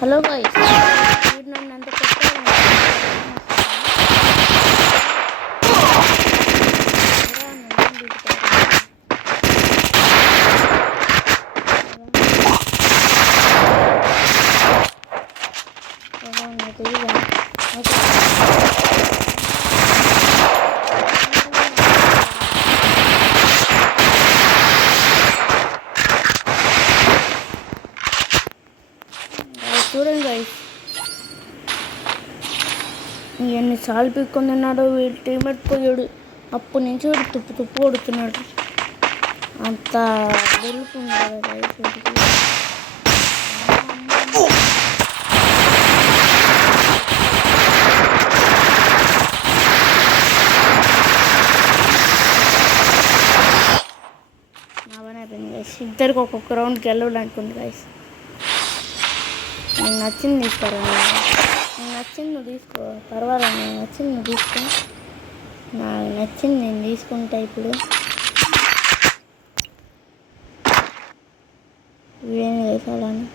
Hello guys, మీరు నన్ను అంత చూడండి గాయ్స్, ఎన్నిసార్లు పిక్కుంటున్నాడు వీడు. టీమేట్ పోయాడు, అప్పటి నుంచి వాడు తుప్పు కొడుతున్నాడు. అంత గెలుపుంది కదా గాయ్స్ వీడికి. నా పని అయిపోయింది గాయ్స్. ఇద్దరికి ఒక్కొక్క రౌండ్ గెలవాలనుకుంది గాయ్స్. నీకు నచ్చింది తీసుకోరా, నీకు నచ్చింది నువ్వు తీసుకో, పర్వాలేదు. నీకు నచ్చింది నువ్వు తీసుకో, నాకు నచ్చింది నేను తీసుకుంటా. ఇప్పుడు వీడేమి వేసాలని